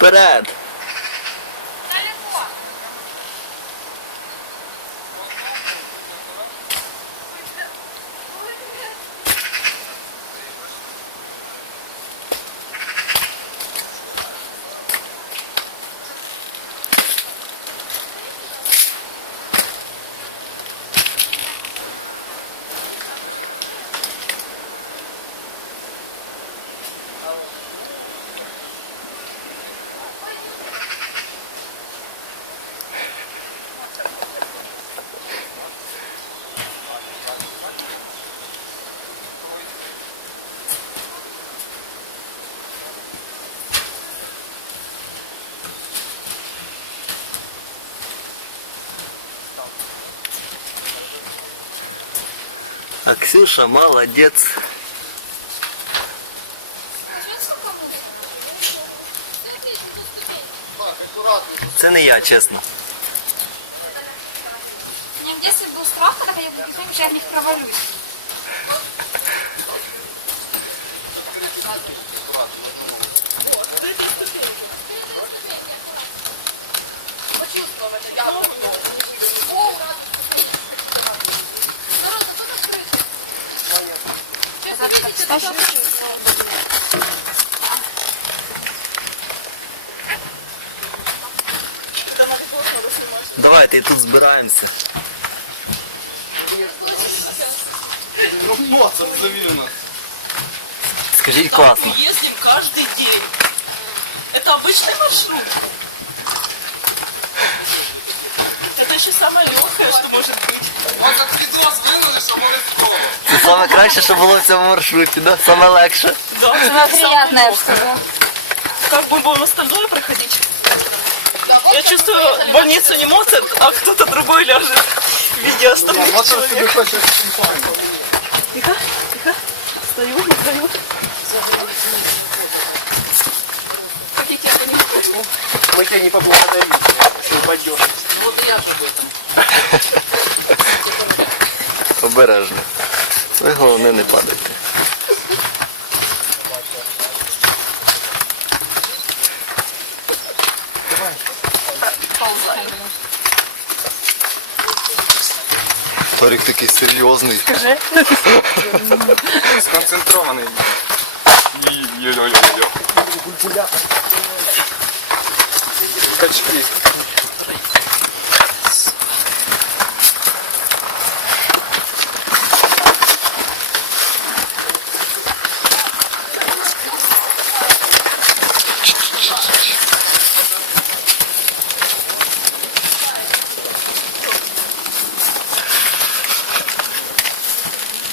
Вперед! А Ксюша молодец. Це не я, чесно. У меня в детстве был страх, когда я буду что я в них провалюсь. Давайте і тут збираємося. Ну, Моцарт завів нас. Скажіть класно. Мы ездим каждый день. Это обычный маршрут. Это еще самое легкое, что может быть. Моцарт відос саме краще, що було в цьому маршруті, да? Саме легше. Да, Самое приятное, самое что легкое. Как будем было остальное проходить? Я чувствую, в больницу не Моцарт, а кто-то другой ляжет в виде остальных Моцарт собі человек. хоче симфонію. Тихо, тихо. Стою, не стою. Хотите, я по ним Мы тебя не поблагодарим, если упадешь. Обережно. Ви головне не падайте. Торік такий серйозний. Сконцентрований. Йо-йо-йо-йо. Качки.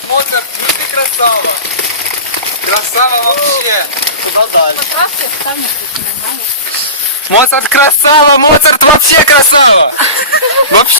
Моцарт, ну ты красава. Красава вообще. Там не Моцарт красава, Моцарт вообще красава. Вообще.